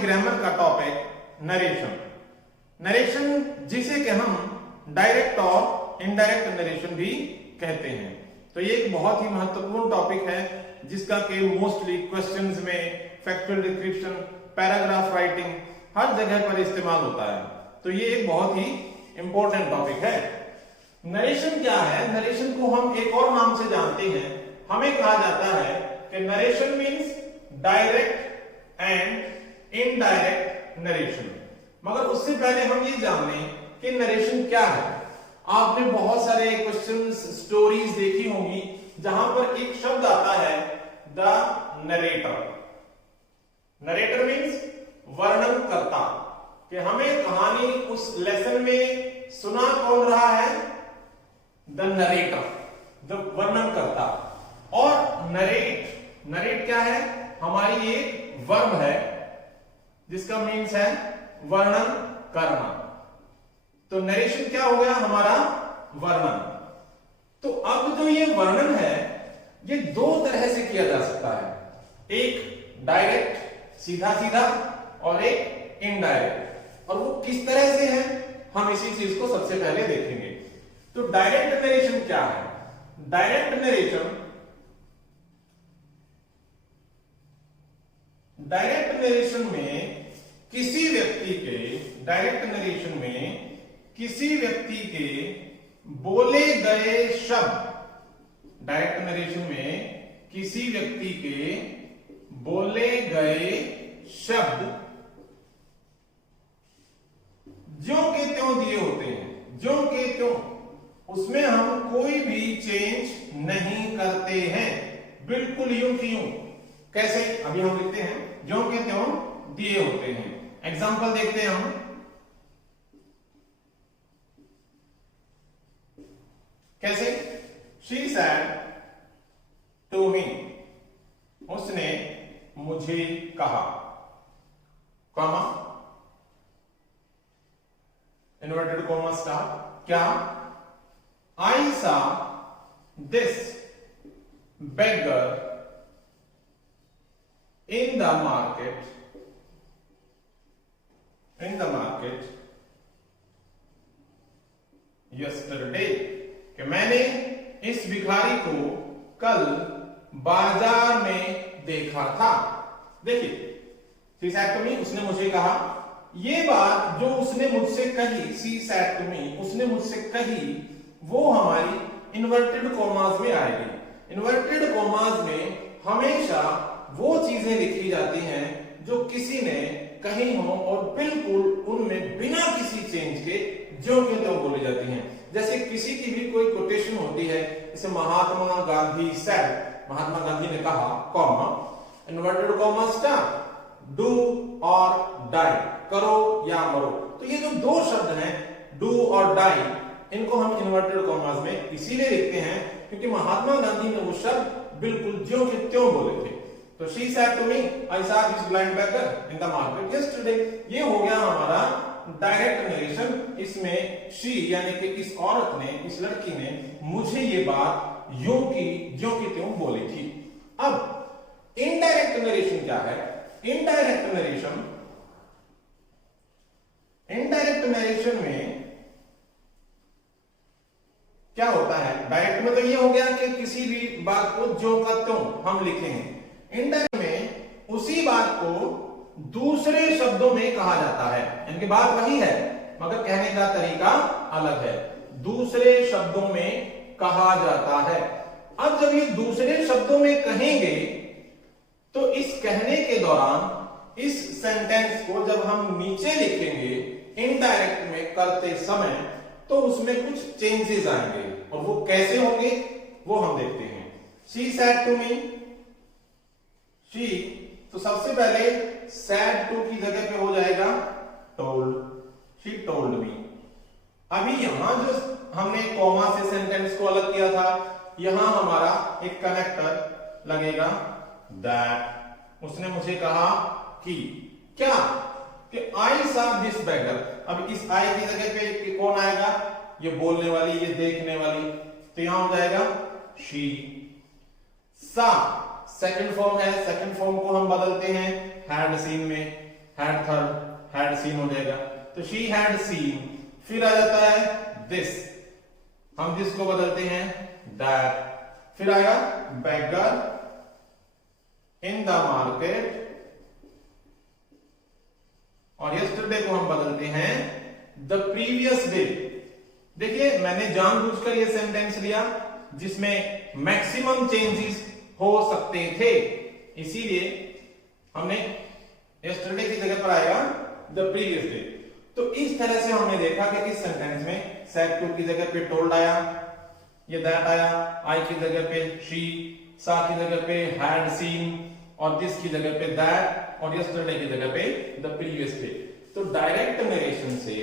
Grammar का topic narration. Narration जिसे कि हम डायरेक्ट और इनडायरेक्ट नरेशन भी कहते हैं। तो ये एक बहुत ही महत्वपूर्ण टॉपिक है जिसका कि मोस्टली क्वेश्चंस में, फैक्चुअल डिस्क्रिप्शन, पैराग्राफ राइटिंग हर जगह पर इस्तेमाल होता है। तो ये एक बहुत ही इंपॉर्टेंट टॉपिक है। नरेशन क्या है? नरेशन को हम एक और नाम से जानते हैं। हमें कहा जाता है कि narration means direct and indirect narration. मगर उससे पहले हम ये जान लें कि नरेशन क्या है। आपने बहुत सारे क्वेश्चंस, स्टोरीज देखी होंगी जहां पर एक शब्द आता है द नरेटर। नरेटर मीन्स वर्णन करता, कि हमें कहानी उस लेसन में सुना कौन रहा है? द नरेटर, जो वर्णन करता। और नरेट क्या है? हमारी एक वर्ब है जिसका मीन्स है वर्णन करना। तो नरेशन क्या हो गया? हमारा वर्णन। तो अब जो ये वर्णन है ये दो तरह से किया जा सकता है, एक डायरेक्ट सीधा सीधा और एक इनडायरेक्ट। और वो किस तरह से है हम इसी चीज को सबसे पहले देखेंगे। तो डायरेक्ट नरेशन क्या है? डायरेक्ट नरेशन में किसी व्यक्ति के बोले गए शब्द, डायरेक्ट नरेशन में किसी व्यक्ति के बोले गए शब्द ज्यों के त्यों दिए होते हैं। ज्यों के त्यों, उसमें हम कोई भी चेंज नहीं करते हैं, बिल्कुल यूं की यूं। कैसे? अभी हम लिखते हैं ज्यों के त्यों दिए होते हैं। एग्जाम्पल देखते हैं हम। कैसे? She said to me, उसने मुझे कहा, कॉमा इन्वर्टेड कॉमा स्टार। क्या? I saw this beggar in the market yesterday, कि मैंने इस भिखारी को कल बाजार में देखा था। देखिए, she said to me, उसने मुझे कहा। ये बात जो उसने मुझसे कही, she said to me, उसने मुझसे कही, वो हमारी इन्वर्टेड कॉमास में आएगी। इन्वर्टेड कॉमास में हमेशा वो चीजें लिखी जाती हैं जो किसी ने कही हो और बिल्कुल उनमें बिना किसी चेंज के ज्यों के त्यों बोली जाती हैं। जैसे किसी की भी कोई कोटेशन होती है, जैसे महात्मा गांधी सेड, महात्मा गांधी ने कहा, comma inverted comma star, do और डाई, करो या मरो। तो ये जो दो शब्द हैं डू और डाई, इनको हम इन्वर्टेड कॉमास में इसीलिए लिखते हैं क्योंकि महात्मा गांधी ने वो शब्द बिल्कुल ज्यों के त्यों बोले थे। तो she said to me, I saw this blind beggar in the market yesterday। ये हो गया हमारा डायरेक्ट नरेशन। इसमें she यानी कि इस औरत ने, इस लड़की ने मुझे ये बात यूं की ज्यों की त्यों बोली थी। अब इनडायरेक्ट नरेशन क्या है? इनडायरेक्ट नरेशन में क्या होता है? डायरेक्ट में तो ये हो गया कि किसी भी बात को ज्यों का त्यों हम लिखेंगे। इनडायरेक्ट में उसी बात को दूसरे शब्दों में कहा जाता है, इनकी बात वही है मगर कहने का तरीका अलग है। दूसरे शब्दों में कहा जाता है। अब जब ये दूसरे शब्दों में कहेंगे तो इस कहने के दौरान इस सेंटेंस को जब हम नीचे लिखेंगे इनडायरेक्ट में करते समय, तो उसमें कुछ चेंजेस आएंगे। और वो कैसे होंगे वो हम देखते हैं। She said to me, she, तो सबसे पहले said to की जगह पे हो जाएगा told, she told me। अभी यहां जो हमने कॉमा से सेंटेंस को अलग किया था, यहां हमारा एक कनेक्टर लगेगा that। उसने मुझे कहा कि, क्या? कि I saw this beggar। अब इस I की जगह पे कौन आएगा? ये बोलने वाली, ये देखने वाली, तो यहां हो जाएगा she। सा सेकंड फॉर्म है, सेकंड फॉर्म को हम बदलते हैं हैड सीन में। हैड थर्ड, हैड सीन हो जाएगा, तो शी हैड सीन, फिर आ जाता है दिस, हम दिस को बदलते हैं दैट, फिर आएगा beggar in the market, और yesterday को हम बदलते हैं the previous day। देखिए मैंने जानबूझकर ये सेंटेंस लिया जिसमें मैक्सिमम चेंजेस हो सकते थे, इसीलिए हमने yesterday की जगह पर आएगा the previous day। तो इस तरह से हमने देखा कि इस सेंटेंस में said to की जगह पे told आया, ये that आया, I की जगह पे she, saw की जगह पे had seen, और this की जगह पे that, और yesterday की जगह पे the previous day। तो डायरेक्ट नरेशन से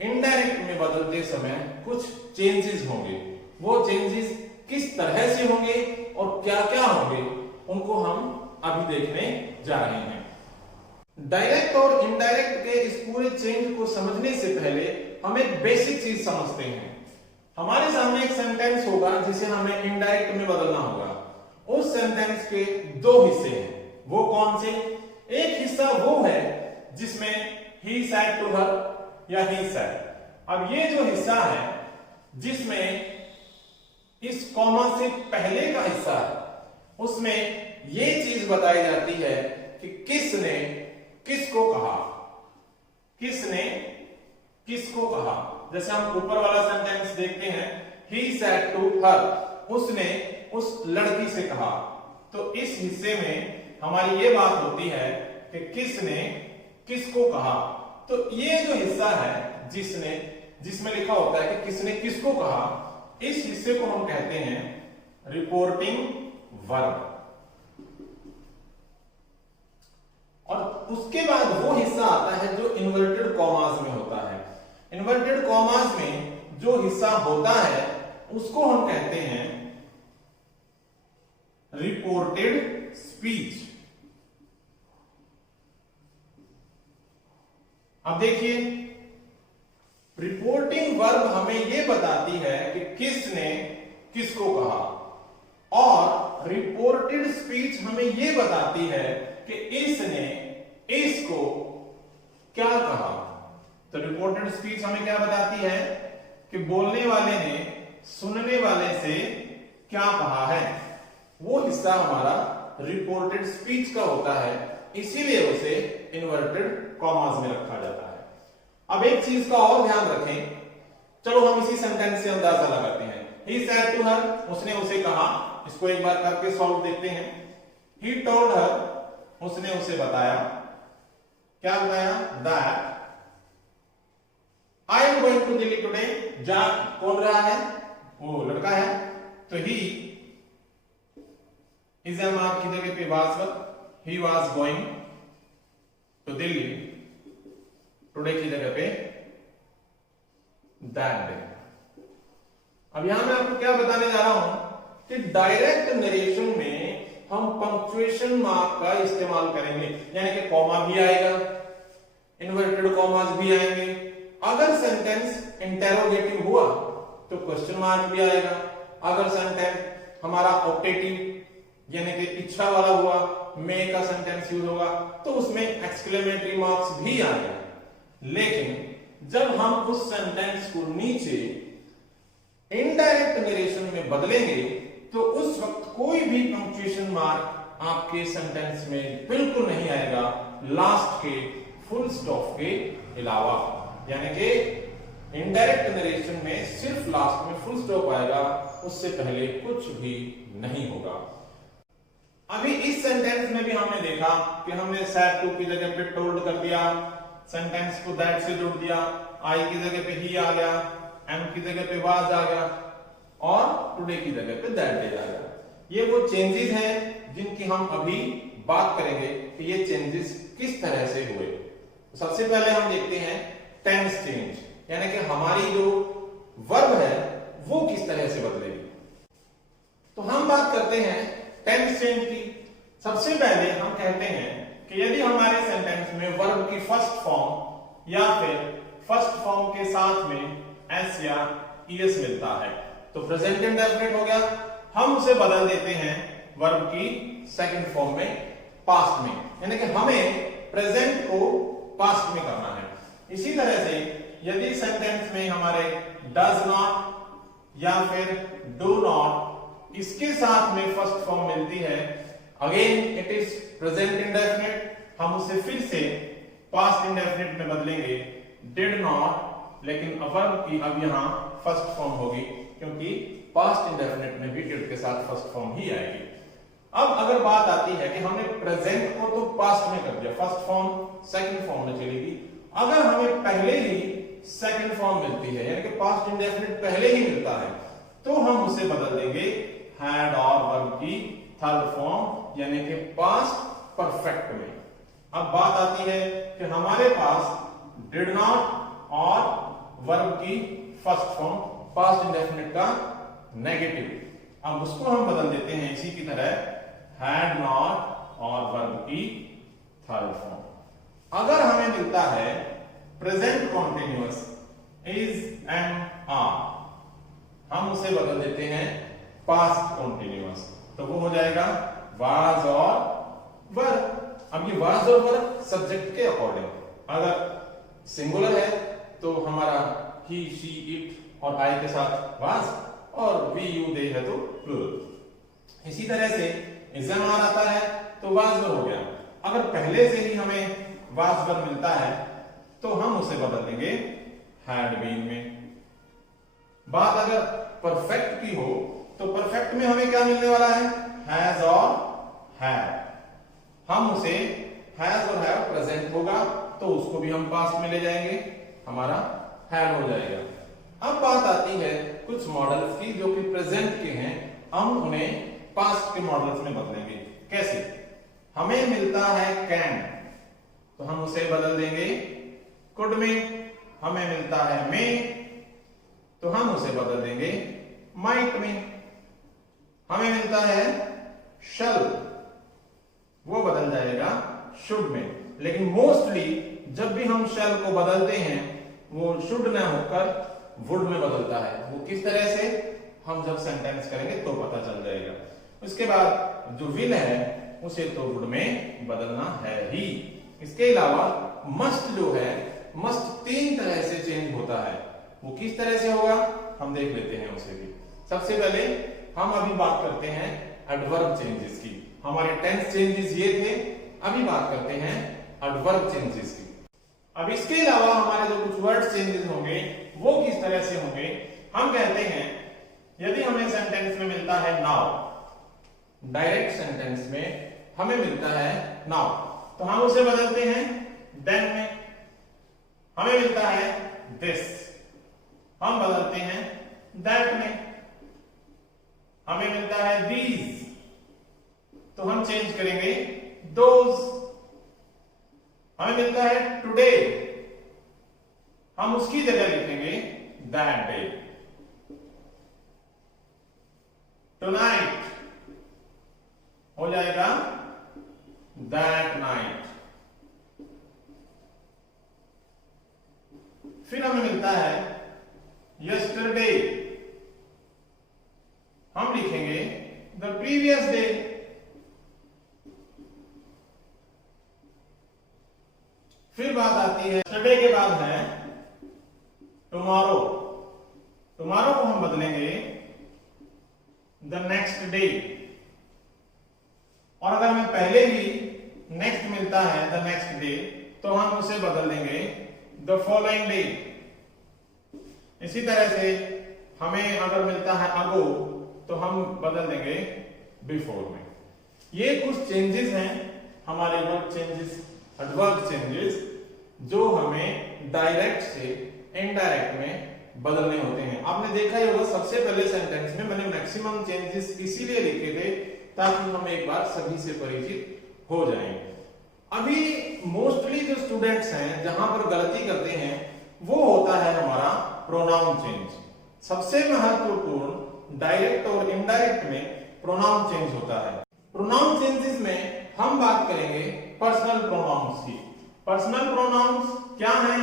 इनडायरेक्ट में बदलते समय कुछ चेंजेस होंगे, वो चेंजेस किस तरह से होंगे और क्या क्या होंगे उनको हम अभी देखने जा रहे हैं। डायरेक्ट और इनडायरेक्ट के इस पूरे चेंज को समझने से पहले हम एक बेसिक चीज समझते हैं। हमारे सामने एक सेंटेंस होगा जिसे हमें इनडायरेक्ट में बदलना होगा। उस सेंटेंस के दो हिस्से हैं, वो कौन से? एक हिस्सा वो है जिसमें he said to her या he said। अब ये जो हिस्सा है जिसमें इस कॉमा से पहले का हिस्सा है, उसमें ये चीज बताई जाती है कि किसने किसको कहा, किसने किसको कहा। जैसे हम ऊपर वाला सेंटेंस देखते हैं, he said to her, उसने उस लड़की से कहा। तो इस हिस्से में हमारी ये बात होती है कि किसने किसको कहा। तो ये जो हिस्सा है जिसमें लिखा होता है कि किसने किसको कहा, इस हिस्से को हम कहते हैं रिपोर्टिंग वर्ब। और उसके बाद वो हिस्सा आता है जो इन्वर्टेड कॉमास में होता है। इन्वर्टेड कॉमास में जो हिस्सा होता है उसको हम कहते हैं रिपोर्टेड स्पीच। अब देखिए, रिपोर्टिंग वर्ब हमें यह बताती है कि किसने किसको कहा, और रिपोर्टेड स्पीच हमें यह बताती है कि इसने इसको क्या कहा। तो रिपोर्टेड स्पीच हमें क्या बताती है कि बोलने वाले ने सुनने वाले से क्या कहा है, वो हिस्सा हमारा रिपोर्टेड स्पीच का होता है, इसीलिए उसे इन्वर्टेड कॉमास में रखा जाता है। अब एक चीज का और ध्यान रखें, चलो हम इसी सेंटेंस से अंदाजा लगाते हैं। He said to her, उसने उसे कहा। इसको एक बार करके सॉल्व देखते हैं। He told her, उसने उसे बताया। क्या बताया? That I am going to Delhi today। जा कौन रहा है? वो लड़का है। तो he is a mark की जगह पे was, he was going to Delhi today की जगह पे दैट डे। अब यहां मैं आपको क्या बताने जा रहा हूं कि डायरेक्ट नरेशन में हम पंक्चुएशन मार्क का इस्तेमाल करेंगे, यानी कि कॉमा भी आएगा, इन्वर्टेड कॉमास भी आएंगे। अगर सेंटेंस इंटेरोगेटिव हुआ तो क्वेश्चन मार्क भी आएगा। अगर सेंटेंस हमारा ऑप्टेटिव यानी कि इच्छा वाला हुआ, मे का सेंटेंस यूज होगा, तो उसमें एक्सक्लेमेटरी मार्क्स भी आएगा। लेकिन जब हम उस सेंटेंस को नीचे इनडायरेक्ट नरेशन में बदलेंगे तो उस वक्त कोई भी पंक्चुएशन मार्क आपके सेंटेंस में बिल्कुल नहीं आएगा, लास्ट के फुल स्टॉप के अलावा। यानी कि इनडायरेक्ट नरेशन में सिर्फ लास्ट में फुल स्टॉप आएगा, उससे पहले कुछ भी नहीं होगा। अभी इस सेंटेंस में भी हमने देखा कि हमने said to की जगह पे told कर दिया, सेंटेंस को that से जोड़ दिया, I की जगह पे he आ गया, am की जगह पे was आ गया, और today की जगह पे that day आ गया। ये वो चेंजेस हैं जिनकी हम अभी बात करेंगे कि ये चेंजेस किस तरह से हुए। तो सबसे पहले हम देखते हैं टेंस चेंज, यानी कि हमारी जो वर्ब है वो किस तरह से बदलेगी। तो हम बात करते हैं टेंस चेंज की। सबसे पहले हम कहते हैं कि यदि हमारे सेंटेंस में वर्ब की फर्स्ट फॉर्म या फिर फर्स्ट फॉर्म के साथ में एस या ईएस मिलता है तो प्रेजेंट इंडेफिनिट हो गया। हम उसे बदल देते हैं वर्ब की सेकंड फॉर्म में, पास्ट में, यानी कि हमें प्रेजेंट को पास्ट में करना है। इसी तरह से यदि सेंटेंस में हमारे डज नॉट या फिर डू नॉट इसके साथ में फर्स्ट फॉर्म मिलती है, again it is present indefinite, हम उसे फिर से पास्ट इंडेफिनिट में बदलेंगे डिड नॉट, लेकिन वर्ब की अब यहां फर्स्ट फॉर्म होगी क्योंकि पास्ट इंडेफिनिट में भी डिड के साथ फर्स्ट फॉर्म ही आएगी। अब अगर बात आती है कि हमने प्रेजेंट को तो पास्ट में कर दिया, फर्स्ट फॉर्म सेकंड फॉर्म में चलेगी, अगर हमें पहले ही सेकंड फॉर्म मिलती है यानी कि पास्ट इंडेफिनिट पहले ही मिलता है, तो हम उसे बदल देंगे हैड और वर्ब की थर्ड फॉर्म यानी कि पास्ट परफेक्ट में। अब बात आती है कि हमारे पास डिड नॉट और वर्ब की फर्स्ट फॉर्म पास्ट इंडेफिनिट का नेगेटिव, अब उसको हम बदल देते हैं इसी की तरह हैड नॉट और वर्ब की थर्ड फॉर्म। अगर हमें मिलता है present continuous is and are, हम उसे बदल देते हैं पास्ट कॉन्टिन्यूअस, तो वो हो जाएगा वाज और वर। अब ये वाज और वर सब्जेक्ट के अकॉर्डिंग, अगर सिंगुलर है तो हमारा ही शी इट और आई के साथ वाज, और वी यू दे है तो प्लूरल। इसी तरह से इज़म आर आता है तो वाज वर हो गया। अगर पहले से ही हमें वाज वर मिलता है तो हम उसे बदल देंगे हैड बीन में। बात अगर परफेक्ट की हो तो परफेक्ट में हमें क्या मिलने वाला है, हैज और हैव। हम उसे हैज और हैव प्रेजेंट होगा तो उसको भी हम पास्ट में ले जाएंगे, हमारा हैड हो जाएगा। अब बात आती है कुछ मॉडल्स की जो कि प्रेजेंट के हैं, हम उन्हें पास्ट के मॉडल्स में बदलेंगे। कैसे? हमें मिलता है कैन तो हम उसे बदल देंगे कुड में, हमें मिलता है मे तो हम उसे बदल देंगे माइट में, हमें मिलता है शल वो बदल जाएगा शुड में। लेकिन मोस्टली जब भी हम शल को बदलते हैं वो शुड न होकर वुड में बदलता है। वो किस तरह से, हम जब सेंटेंस करेंगे तो पता चल जाएगा। उसके बाद जो विल है उसे तो वुड में बदलना है ही। इसके अलावा मस्ट जो है, मस्ट तीन तरह से चेंज होता है, वो किस तरह से होगा हम देख लेते हैं उसे भी। सबसे पहले हम अभी बात करते हैं एडवर्ब चेंजेस की। हमारे टेंस चेंजेस ये थे, अभी बात करते हैं एडवर्ब चेंजेस की। अब इसके अलावा हमारे जो कुछ वर्ड चेंजेस होंगे वो किस तरह से होंगे, हम कहते हैं यदि हमें सेंटेंस में मिलता है नाउ, डायरेक्ट सेंटेंस में हमें मिलता है नाउ तो हम उसे बदलते हैं देन में। हमें मिलता है दिस, हम बदलते हैं दैट में। हमें मिलता है दीज तो हम चेंज करेंगे दोज। हमें मिलता है टुडे, हम उसकी जगह लिखेंगे दैट डे। टुनाइट हो जाएगा दैट नाइट। फिर हमें मिलता है यस्टरडे, हम लिखेंगे द प्रीवियस डे। फिर बात आती है यस्टरडे के बाद है टुमारो, टुमारो को हम बदलेंगे द नेक्स्ट डे। और अगर हमें पहले ही नेक्स्ट मिलता है द नेक्स्ट डे तो हम उसे बदल देंगे द फॉलोइंग डे। इसी तरह से हमें अगर मिलता है अगो तो हम बदल देंगे बिफोर में। ये कुछ चेंजेस हैं हमारे वर्ड चेंजेस, एडवर्ब चेंजेस, जो हमें डायरेक्ट से इनडायरेक्ट में बदलने होते हैं। आपने देखा ही होगा सबसे पहले सेंटेंस में मैंने मैक्सिमम चेंजेस इसीलिए लिखे थे ताकि हम एक बार सभी से परिचित हो जाएं। अभी मोस्टली जो स्टूडेंट्स हैं जहां पर गलती करते हैं वो होता है हमारा प्रोनाउन चेंज। सबसे महत्वपूर्ण डायरेक्ट और इनडायरेक्ट में प्रोनाउन चेंज होता है। प्रोनाउन चेंजेस में हम बात करेंगे पर्सनल प्रोनाउंस की। पर्सनल प्रोनाउंस क्या है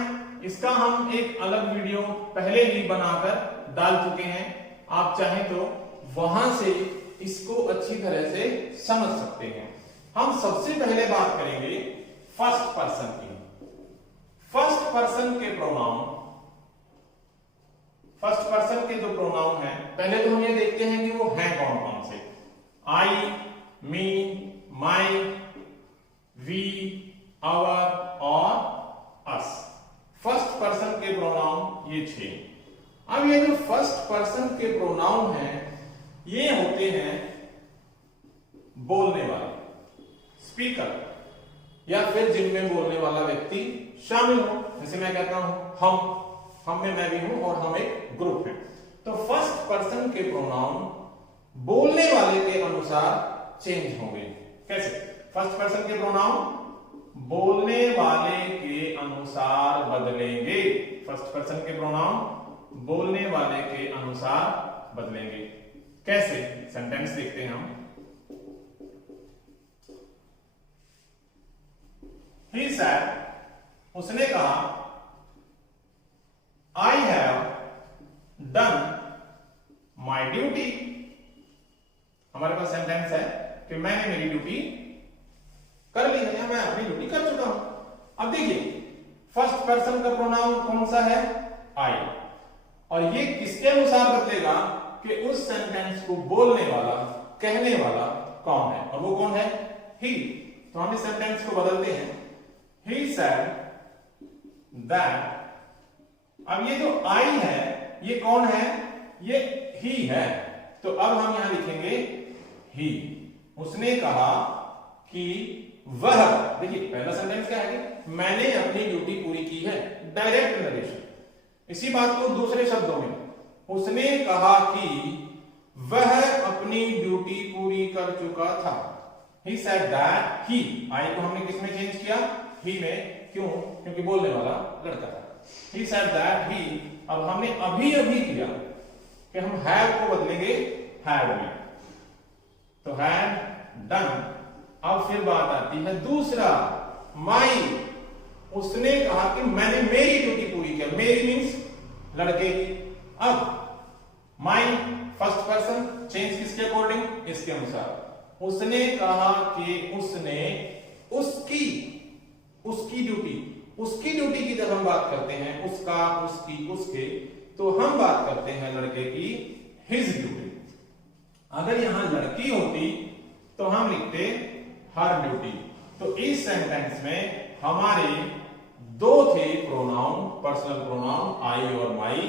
इसका हम एक अलग वीडियो पहले ही बनाकर डाल चुके हैं, आप चाहें तो वहां से इसको अच्छी तरह से समझ सकते हैं। हम सबसे पहले बात करेंगे फर्स्ट पर्सन की। फर्स्ट पर्सन के प्रोनाउन, फर्स्ट पर्सन के जो प्रोनाउन हैं, पहले तो हम ये देखते हैं कि वो हैं कौन कौन से। आई, मी, माई, वी, आवर और अस। फर्स्ट पर्सन के प्रोनाउन ये 6। अब ये जो फर्स्ट पर्सन के प्रोनाउन हैं, ये होते हैं बोलने वाले, स्पीकर, या फिर जिनमें बोलने वाला व्यक्ति शामिल हो। जैसे मैं कहता हूं हम में मैं भी हूं और हम एक ग्रुप है। तो फर्स्ट पर्सन के प्रोनाउन बोलने वाले के अनुसार चेंज होंगे। कैसे? फर्स्ट पर्सन के प्रोनाउन बोलने वाले के अनुसार बदलेंगे। फर्स्ट पर्सन के प्रोनाउन बोलने वाले के अनुसार बदलेंगे। कैसे? सेंटेंस देखते हैं हम। He said, उसने कहा, I have done my duty। हमारे पास सेंटेंस है कि मैंने मेरी ड्यूटी कर ली है, या मैं अपनी ड्यूटी कर चुका हूं। अब देखिए, फर्स्ट पर्सन का प्रोनाउन कौन सा है? I। और ये किसके अनुसार बदलेगा कि उस सेंटेंस को बोलने वाला, कहने वाला कौन है, और वो कौन है? He। तो हम इस सेंटेंस को बदलते हैं। He said that। अब ये जो I है, ये कौन है? ये he है। तो अब हम यहां लिखेंगे he। उसने कहा कि वह, देखिए पहला सेंटेंस क्या है कि मैंने अपनी ड्यूटी पूरी की है, डायरेक्ट नरेशन। इसी बात को दूसरे शब्दों में, उसने कहा कि वह अपनी ड्यूटी पूरी कर चुका था। He said that he। I को हमने किसमें चेंज किया? ही में। क्यों? क्योंकि बोलने वाला लड़का था। He said that he। अब हमने अभी किया कि हम have को बदलेंगे had में, तो had done। अब फिर बात आती है दूसरा, my। उसने कहा कि मैंने मेरी ड्यूटी पूरी की। मेरी मीन्स लड़के की। अब my फर्स्ट पर्सन चेंज किसके अकॉर्डिंग? इसके अनुसार। उसने कहा कि उसने उसकी ड्यूटी की जब हम बात करते हैं, उसका, उसकी, उसके, तो हम बात करते हैं लड़के की हिज ड्यूटी। अगर यहां लड़की होती तो हम लिखते हर ड्यूटी। तो इस सेंटेंस में हमारे दो थे प्रोनाउन, पर्सनल प्रोनाउन आई और माई,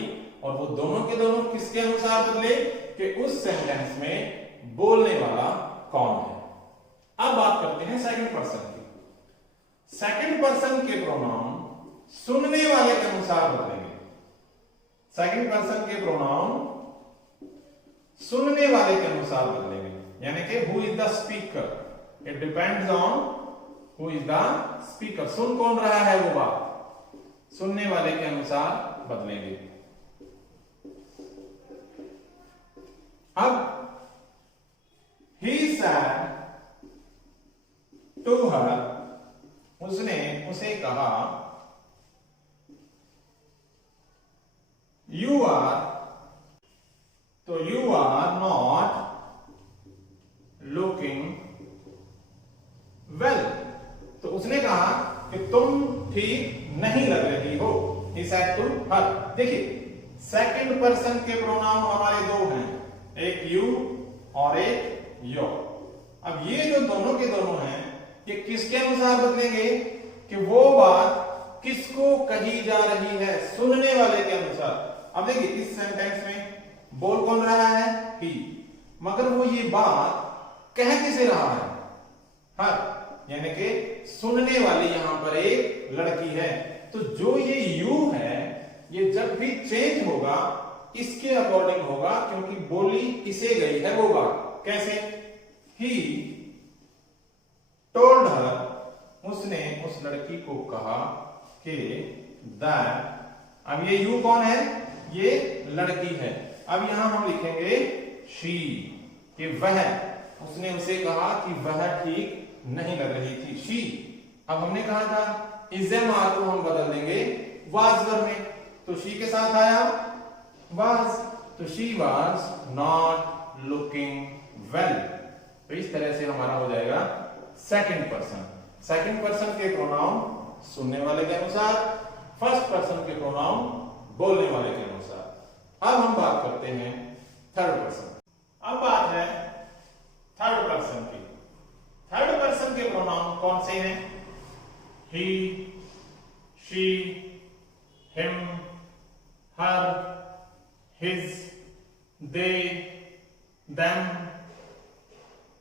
और वो दोनों के दोनों किसके अनुसार बदले कि उस सेंटेंस में बोलने वाला कौन है। अब बात करते हैं सेकंड पर्सन की। सेकंड पर्सन के प्रोनाउन सुनने वाले के अनुसार बदलेंगे। सेकंड पर्सन के प्रोनाउन सुनने वाले के अनुसार बदलेंगे, यानी कि who is the speaker. It depends on who is the speaker. सुन कौन रहा है वो बात, सुनने वाले के अनुसार बदलेंगे। अब he said to her। उसने उसे कहा, you are। तो you are not looking well। तो उसने कहा कि तुम ठीक नहीं लग रही हो। He said to her। देखिए, सेकंड पर्सन के प्रोनाउन हमारे दो हैं, एक you और एक your। अब ये जो दोनों के दोनों हैं, ये किसके अनुसार बदलेंगे कि वो बात किसको कही जा रही है, सुनने वाले के अनुसार। अब देखिए, इस सेंटेंस में बोल कौन रहा है? ही। मगर वो ये बात कह किसे रहा है? हर, यानी कि सुनने वाली यहां पर एक लड़की है। तो जो ये यू है, ये जब भी चेंज होगा इसके अकॉर्डिंग होगा, क्योंकि बोली किसे गई है वो बात। कैसे? He told her. उसने उस लड़की को कहा कि दैट। अब ये यू कौन है? ये लड़की है। अब यहां हम लिखेंगे शी, कि वह। उसने उसे कहा कि वह ठीक नहीं लग रही थी, शी। अब हमने कहा था इज एम आर को हम बदल देंगे वाज वर्ब में, तो शी के साथ आया वाज। तो she was not looking well. तो इस तरह से हमारा हो जाएगा सेकंड पर्सन। सेकंड पर्सन के प्रोनाउन सुनने वाले के अनुसार, फर्स्ट पर्सन के प्रोनाउन बोलने वाले के अनुसार। अब हम बात करते हैं थर्ड पर्सन। अब बात है थर्ड पर्सन की। थर्ड पर्सन के प्रोनाउन कौन से हैं? He, she, him, her, his, they, them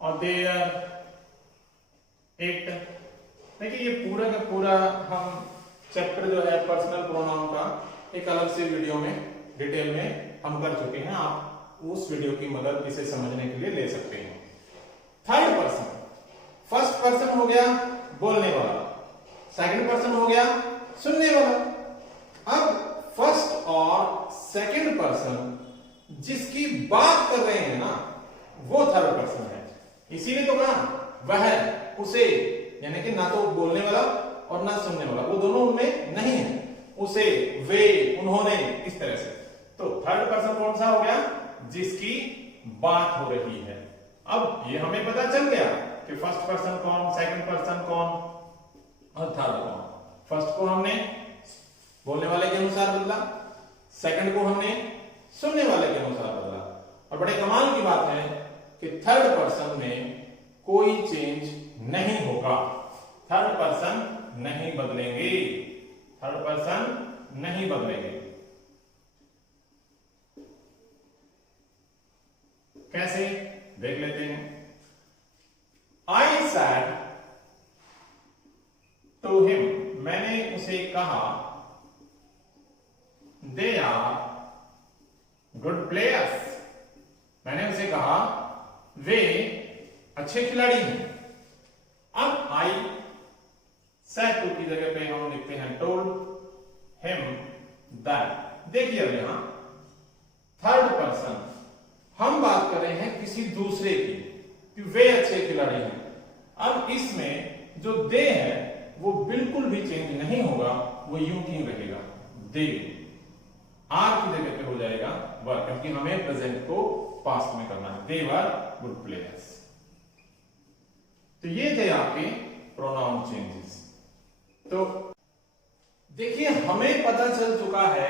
और देयर, इट। देखिए ये पूरा का पूरा हम चैप्टर जो है पर्सनल प्रोनाउन का एक अलग से वीडियो में डिटेल में हम कर चुके हैं। आप उस वीडियो की मदद इसे समझने के लिए ले सकते हैं। थर्ड पर्सन, फर्स्ट पर्सन हो गया बोलने वाला, सेकंड पर्सन हो गया सुनने वाला। अब फर्स्ट और सेकंड पर्सन जिसकी बात कर रहे हैं ना, वो थर्ड पर्सन है। इसीलिए तो कहा वह, उसे, यानी कि ना तो बोलने वाला और ना सुनने वाला, वो दोनों उनमें नहीं है। उसे, वे, उन्होंने, इस तरह से। तो थर्ड पर्सन कौन सा हो गया? जिसकी बात हो रही है। अब ये हमें पता चल गया कि फर्स्ट पर्सन कौन, सेकंड पर्सन कौन और थर्ड कौन। फर्स्ट को हमने बोलने वाले के अनुसार बदला, सेकंड को हमने सुनने वाले के अनुसार बदला। और बड़े कमाल की बात है कि थर्ड पर्सन में कोई चेंज नहीं होगा। थर्ड पर्सन नहीं बदलेंगे, थर्ड पर्सन नहीं बदलेंगे। कैसे? देख लेते हैं। आई सैड टू हिम, मैंने उसे कहा, दे आर गुड प्लेयर्स, मैंने उसे कहा वे अच्छे खिलाड़ी हैं। अब आई सैड टू की जगह पे हम लिखते हैं टोल्ड हिम दैट। देखिए अब यहां थर्ड पर्सन हम बात कर रहे हैं किसी दूसरे की कि वे अच्छे खिलाड़ी हैं। अब इसमें जो दे है वो बिल्कुल भी चेंज नहीं होगा, वो यूं ही रहेगा, दे। आर की जगह पे हो जाएगा वर, क्योंकि हमें प्रेजेंट को पास्ट में करना है। दे वर गुड प्लेयर्स। तो ये थे आपके प्रोनाउन चेंजेस। तो देखिए हमें पता चल चुका है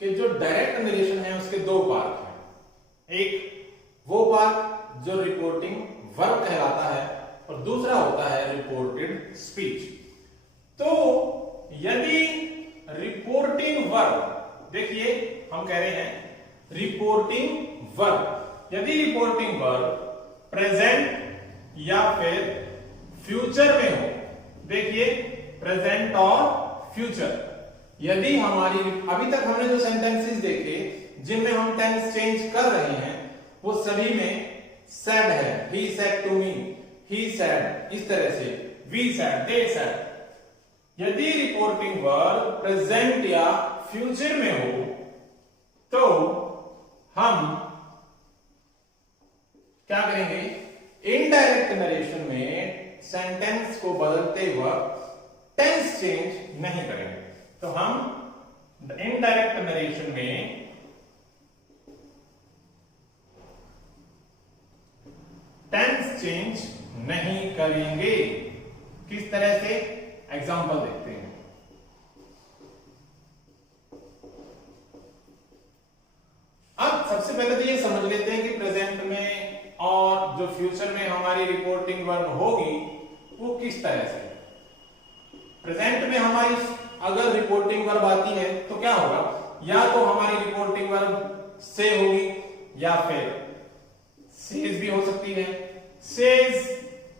कि जो डायरेक्ट नरेशन है उसके दो पार्ट हैं। एक वो पार्ट जो रिपोर्टिंग वर्ब कहलाता है और दूसरा होता है रिपोर्टेड स्पीच। तो यदि रिपोर्टिंग वर्ब, देखिए हम कह रहे हैं रिपोर्टिंग वर्ब, यदि रिपोर्टिंग वर्ब प्रेजेंट या फिर फ्यूचर में हो, देखिए प्रेजेंट और फ्यूचर, यदि हमारी, अभी तक हमने जो सेंटेंसेस देखे जिनमें हम टेंस चेंज कर रहे हैं वो सभी में सेड है। He said to me, he said, इस तरह से, वी सेड, दे सेड। यदि रिपोर्टिंग वर्ब प्रेजेंट या फ्यूचर में हो तो हम क्या करेंगे? इनडायरेक्ट नरेशन में सेंटेंस को बदलते वक्त टेंस चेंज नहीं करेंगे। तो हम इनडायरेक्ट नरेशन में टेंस चेंज नहीं करेंगे। किस तरह से? एग्जांपल देखते हैं। अब सबसे पहले तो ये समझ लेते हैं कि प्रेजेंट में और जो फ्यूचर में हमारी रिपोर्टिंग वर्ब होगी वो किस तरह से। प्रेजेंट में हमारी अगर रिपोर्टिंग वर्ब आती है तो क्या होगा? या तो हमारी रिपोर्टिंग वर्ब से होगी या फिर सेज भी हो सकती है, सेज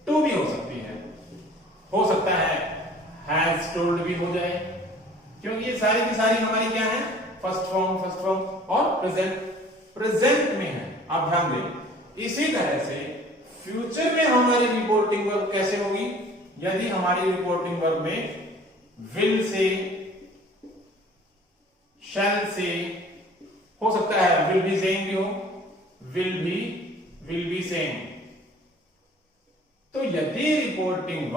टू भी हो सकती है, हो सकता है हैज टोल्ड भी हो जाए, क्योंकि ये सारी की सारी हमारी क्या है? फर्स्ट फॉर्म और प्रेजेंट में है। आप ध्यान दें। इसी तरह से फ्यूचर में हमारी रिपोर्टिंग वर्ब कैसे होगी? यदि हमारी रिपोर्टिंग वर्ब में विल से, शैल से, हो सकता है विल बी सेइंग भी हो, विल बी सेइंग। तो यदि रिपोर्टिंग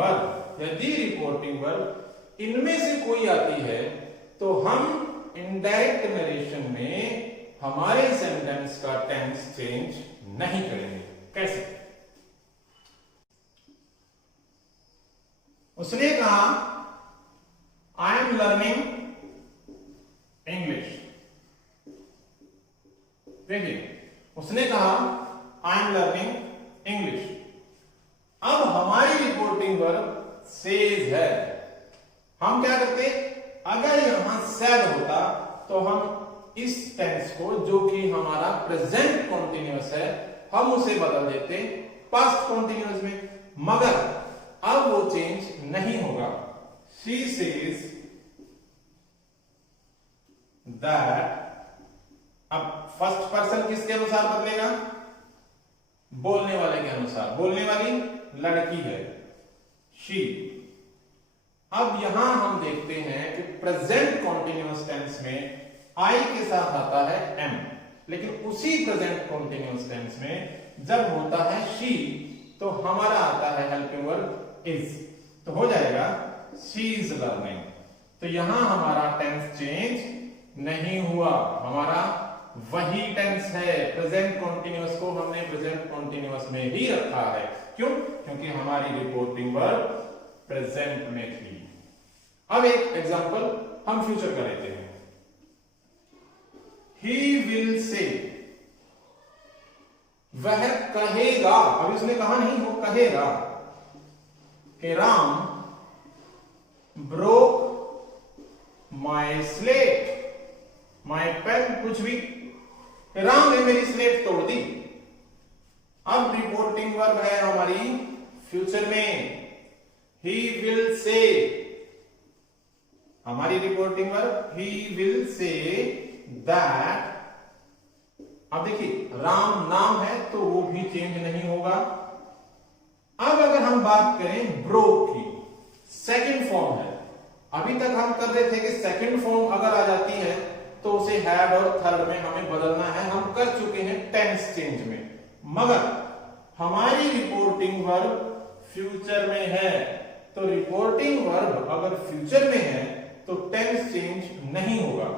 वर्ब इनमें से कोई आती है तो हम इनडायरेक्ट नरेशन में हमारे सेंटेंस का टेंस चेंज नहीं करेंगे। कैसे? उसने कहा आई एम लर्निंग इंग्लिश। देखिए, उसने कहा आई एम लर्निंग इंग्लिश। अब हमारी रिपोर्टिंग वर्ब सेज है। हम क्या करते, अगर यहां सेड होता तो हम इस टेंस को, जो कि हमारा प्रेजेंट कॉन्टिन्यूअस है, हम उसे बदल देते पास्ट कॉन्टिन्यूअस में, मगर अब वो चेंज नहीं होगा। शी सेज दैट, अब फर्स्ट पर्सन किसके अनुसार बदलेगा, बोलने वाले के अनुसार। बोलने वाली लड़की है, शी। अब यहां हम देखते हैं कि प्रेजेंट कॉन्टिन्यूअस टेंस में आई के साथ आता है एम, लेकिन उसी प्रेजेंट कॉन्टिन्यूअस टेंस में जब होता है शी तो हमारा आता है हेल्पिंग वर्ब इज। तो हो जाएगा शी इज लर्निंग। तो यहां हमारा टेंस चेंज नहीं हुआ, हमारा वही टेंस है। प्रेजेंट कॉन्टिन्यूअस को हमने प्रेजेंट कॉन्टिन्यूअस में ही रखा है। क्यों? क्योंकि हमारी रिपोर्टिंग वर्ब प्रेजेंट में थी। अब एक एग्जांपल हम फ्यूचर का लेते हैं। He will say, वह कहेगा। अभी उसने कहा नहीं, वो कहेगा कि Ram broke my slate, my pen, कुछ भी, राम ने मेरी स्लेट तोड़ दी। अब रिपोर्टिंग वर्ब है हमारी फ्यूचर में, he will say। हमारी reporting verb he will say that। अब देखिए, राम नाम है तो वो भी चेंज नहीं होगा। अब अगर हम बात करें ब्रोक की, सेकंड फॉर्म है। अभी तक हम कर रहे थे कि सेकंड फॉर्म अगर आ जाती है तो उसे हैड और थर्ड में हमें बदलना है। हम कर चुके हैं टेंस चेंज में, मगर हमारी रिपोर्टिंग वर्ब फ्यूचर में है। तो रिपोर्टिंग वर्ब अगर फ्यूचर में है तो टेंस चेंज नहीं होगा।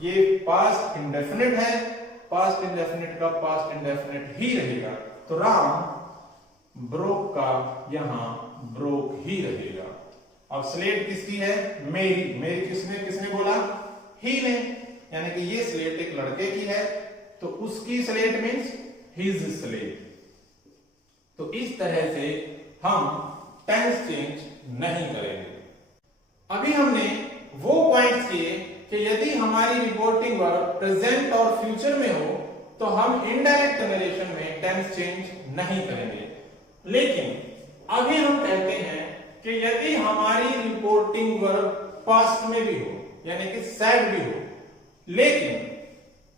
ये पास्ट इंडेफिनिट है, पास्ट इंडेफिनिट का पास्ट इंडेफिनिट ही रहेगा। तो राम ब्रोक का यहां ब्रोक ही रहेगा। अब स्लेट किसकी है, मेरी। मेरी किसने बोला, ही ने, यानी कि ये स्लेट एक लड़के की है तो उसकी स्लेट मींस हिज स्लेट। तो इस तरह से हम टेंस चेंज नहीं करेंगे। अभी हमने वो पॉइंट्स किए कि यदि हमारी रिपोर्टिंग वर्ब प्रेजेंट और फ्यूचर में हो तो हम इनडायरेक्ट नरेशन में टेंस चेंज नहीं करेंगे। लेकिन अभी हम कहते हैं कि यदि हमारी रिपोर्टिंग वर्ब पास्ट में भी हो, यानी कि सैड भी हो, लेकिन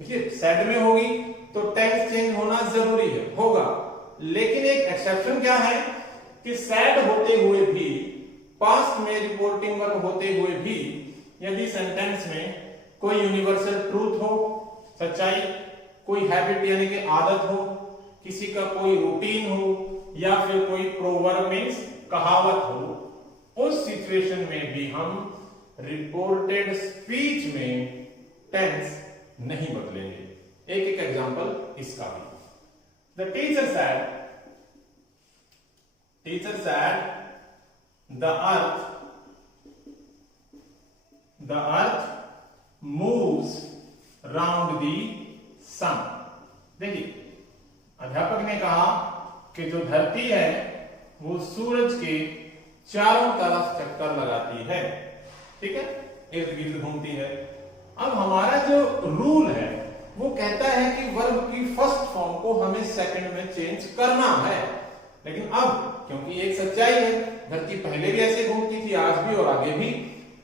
देखिए सैड में होगी तो टेंस चेंज होना जरूरी है, होगा। लेकिन एक एक्सेप्शन क्या है कि सैड होते हुए भी, पास्ट में रिपोर्टिंग वर्ब होते हुए भी, यदि सेंटेंस में कोई यूनिवर्सल ट्रूथ हो, सच्चाई, कोई हैबिट यानी कि आदत हो, किसी का कोई रूटीन हो, या फिर कोई प्रोवर्ब मींस कहावत हो, उस सिचुएशन में भी हम रिपोर्टेड स्पीच में टेंस नहीं बदलेंगे। एक एक एग्जांपल इसका भी। The teacher sad the earth moves round the sun। देखिए, अध्यापक ने कहा कि जो धरती है वो सूरज के चारों तरफ चक्कर लगाती है, ठीक है, इर्द गिर्द घूमती है। अब हमारा जो रूल है वो कहता है कि वर्ब की फर्स्ट फॉर्म को हमें सेकंड में चेंज करना है। लेकिन अब क्योंकि एक सच्चाई है, धरती पहले भी ऐसे घूमती थी, आज भी और आगे भी,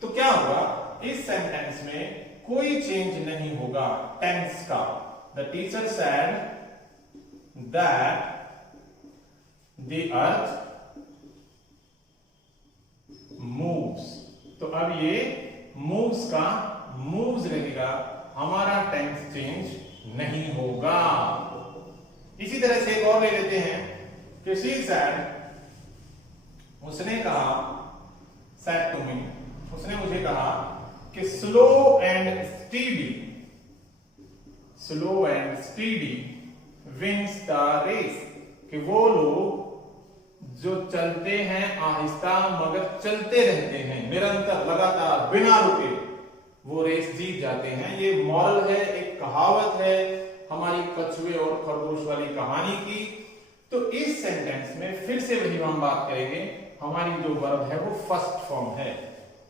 तो क्या होगा, इस सेंटेंस में कोई चेंज नहीं होगा टेंस का। The teacher said that the earth moves. तो अब ये मूव्स का मूव्स रहेगा, हमारा टेंस चेंज नहीं होगा। इसी तरह से एक और ले लेते हैं कि शी सेड, उसने कहा, सेड टू मी, उसने मुझे कहा कि slow and steady wins the race, कि वो लोग जो चलते हैं आहिस्ता मगर चलते रहते हैं निरंतर लगातार बिना रुके, वो रेस जीत जाते हैं। ये मॉरल है, एक कहावत है हमारी कछुए और खरगोश वाली कहानी की। तो इस सेंटेंस में फिर से वही हम बात करेंगे, हमारी जो वर्ब है वो फर्स्ट फॉर्म है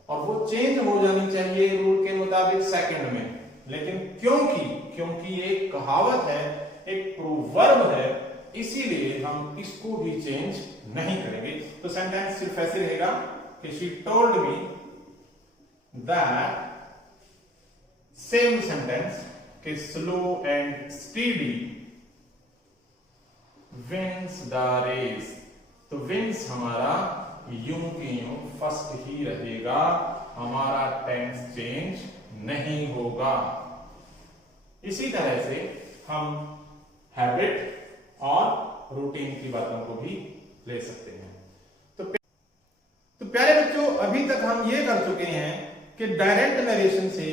और वो चेंज हो जानी चाहिए रूल के मुताबिक सेकंड में। लेकिन क्योंकि ये कहावत है, एक प्रोवर्ब है, इसीलिए हम इसको भी चेंज नहीं करेंगे। तो सेंटेंस सिर्फ ऐसे रहेगा कि she told me that, same sentence कि slow and speedy wins the race. तो विंस हमारा यूं की यूं फर्स्ट ही रहेगा, हमारा टेंस चेंज नहीं होगा। इसी तरह से हम हैबिट और रूटीन की बातों को भी ले सकते हैं। तो प्यारे बच्चों, अभी तक हम ये कर चुके हैं कि डायरेक्ट नरेशन से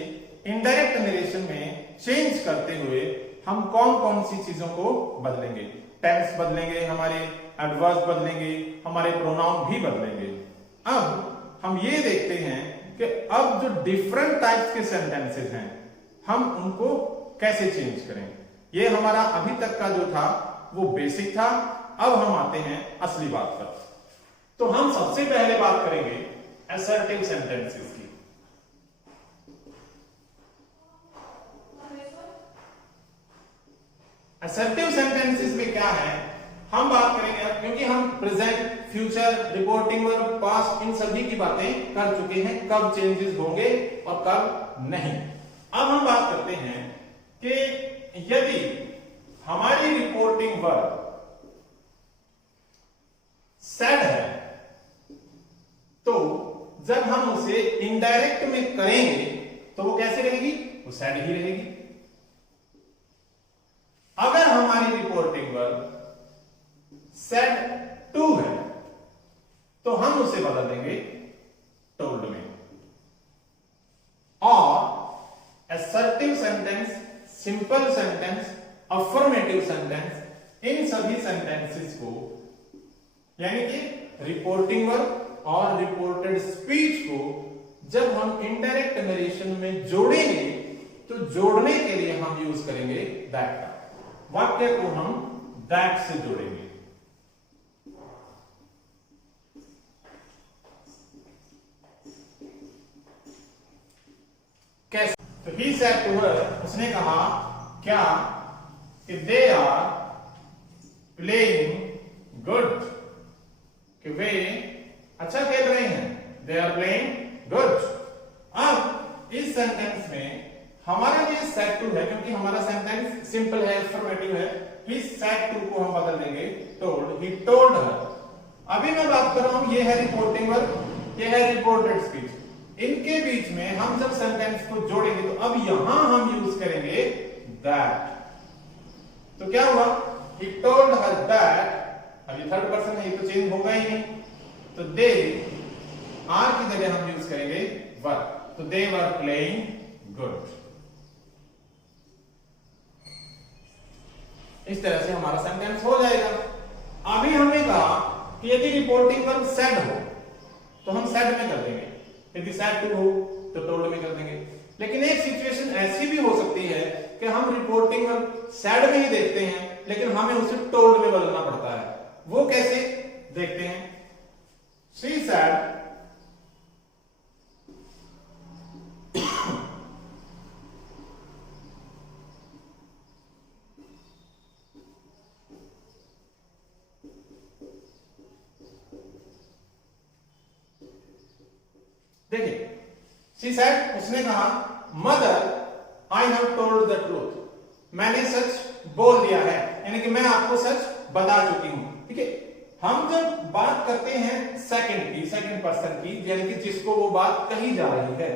इनडायरेक्ट नरेशन में चेंज करते हुए हम कौन कौन सी चीजों को बदलेंगे। टेंस बदलेंगे, हमारे एडवर्ब बदलेंगे, हमारे प्रोनाउन भी बदलेंगे। अब हम ये देखते हैं कि अब जो डिफरेंट टाइप्स के सेंटेंसेस हैं हम उनको कैसे चेंज करें। ये हमारा अभी तक का जो था वो बेसिक था। अब हम आते हैं असली बात पर। तो हम सबसे पहले बात करेंगे असर्टिव सेंटेंसेस की। असर्टिव सेंटेंसेस में क्या है हम बात करेंगे अब, क्योंकि हम present, future, reporting verb, past, इन सभी की बातें कर चुके हैं, कब चेंजेस होंगे और कब नहीं। अब हम बात करते हैं कि यदि हमारी रिपोर्टिंग वर्ब सेड है तो जब हम उसे इनडायरेक्ट में करेंगे तो वो कैसे रहेगी, वो सेड ही रहेगी। अगर हमारी रिपोर्टिंग वर्ब सेड टू है तो हम उसे बदल देंगे टोल्ड में। और assertive sentence, simple sentence, affirmative sentence, इन सभी सेंटेंसेस को यानी कि रिपोर्टिंग वर्ब और रिपोर्टेड स्पीच को जब हम इनडायरेक्ट नरेशन में जोड़ेंगे तो जोड़ने के लिए हम यूज करेंगे दैट का। वाक्य को हम दैट से जोड़ेंगे। कैसे? तो ही सेड टू हर, उसने कहा क्या कि दे आर प्लेइंग गुड, कि वे अच्छा खेल रहे हैं, दे आर प्लेइंग गुड। अब इस सेंटेंस में हमारा जो सेड टू है, क्योंकि हमारा सेंटेंस सिंपल है, अफर्मेटिव है, ही सेड टू को हम बदल देंगे टोल्ड, ही टोल्ड हर। अभी मैं बात कर रहा हूं, ये है रिपोर्टिंग वर्ब, ये है रिपोर्टेड स्पीच। इनके बीच में हम जब सेंटेंस को जोड़ेंगे तो अब यहां हम यूज करेंगे दैट। तो क्या हुआ, he told her that, अभी थर्ड पर्सन है, ये तो चेंज होगा ही नहीं, तो they आर की जगह हम यूज करेंगे वर, तो they were playing good। इस तरह से हमारा सेंटेंस हो जाएगा। अभी हमने कहा कि यदि रिपोर्टिंग वर्ब सेड हो तो हम सेड में कर देंगे, यदि सेड टू हो तो टोल्ड में कर देंगे। लेकिन एक सिचुएशन ऐसी भी हो सकती है कि हम रिपोर्टिंग वर्ब सेड में ही देखते हैं लेकिन हमें उसे टोल्ड में बदलना पड़ता है। वो कैसे देखते हैं। शी सेड देखिए, शी सेड, उसने कहा, mother I have told the truth, मैंने सच बोल दिया है, यानी कि मैं आपको सच बता चुकी हूं। ठीक है, हम जब बात करते हैं सेकंड की, सेकंड पर्सन की, यानी कि जिसको वो बात कही जा रही है,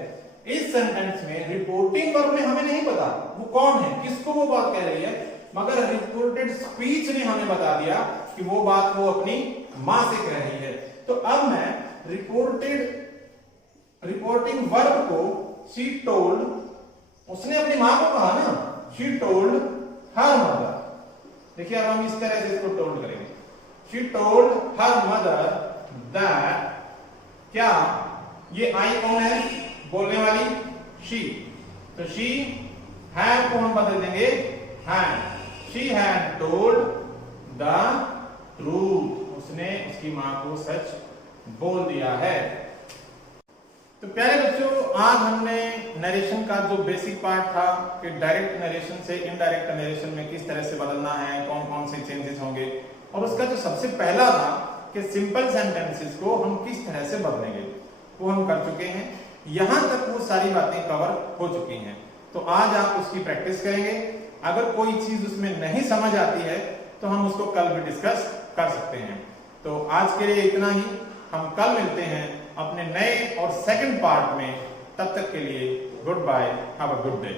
इस सेंटेंस में रिपोर्टिंग वर्ब में हमें नहीं पता वो कौन है, किसको वो बात कह रही है, मगर रिपोर्टेड स्पीच ने हमें बता दिया कि वो बात वो अपनी मां से कह रही है। तो अब मैं रिपोर्टिंग वर्ब को शी टोल्ड, उसने अपनी मां को कहा ना, शी टोल्ड हर मदर। देखिए अब हम इस तरह से इसको टोल्ड करेंगे, she told her mother that, क्या ये आई कौन है बोलने वाली, शी, तो शी हैड को हम बदल देंगे had, she had told the truth, उसने उसकी मां को सच बोल दिया है। तो प्यारे बच्चों, आज हमने नरेशन का जो बेसिक पार्ट था कि डायरेक्ट नरेशन से इनडायरेक्ट नरेशन में किस तरह से बदलना है, कौन कौन से चेंजेस होंगे, और उसका जो सबसे पहला था कि सिंपल सेंटेंसेस को हम किस तरह से बदलेंगे, वो हम कर चुके हैं। यहां तक वो सारी बातें कवर हो चुकी हैं। तो आज आप उसकी प्रैक्टिस करेंगे। अगर कोई चीज उसमें नहीं समझ आती है तो हम उसको कल भी डिस्कस कर सकते हैं। तो आज के लिए इतना ही। हम कल मिलते हैं अपने नए और सेकंड पार्ट में। तब तक के लिए goodbye, have a good day.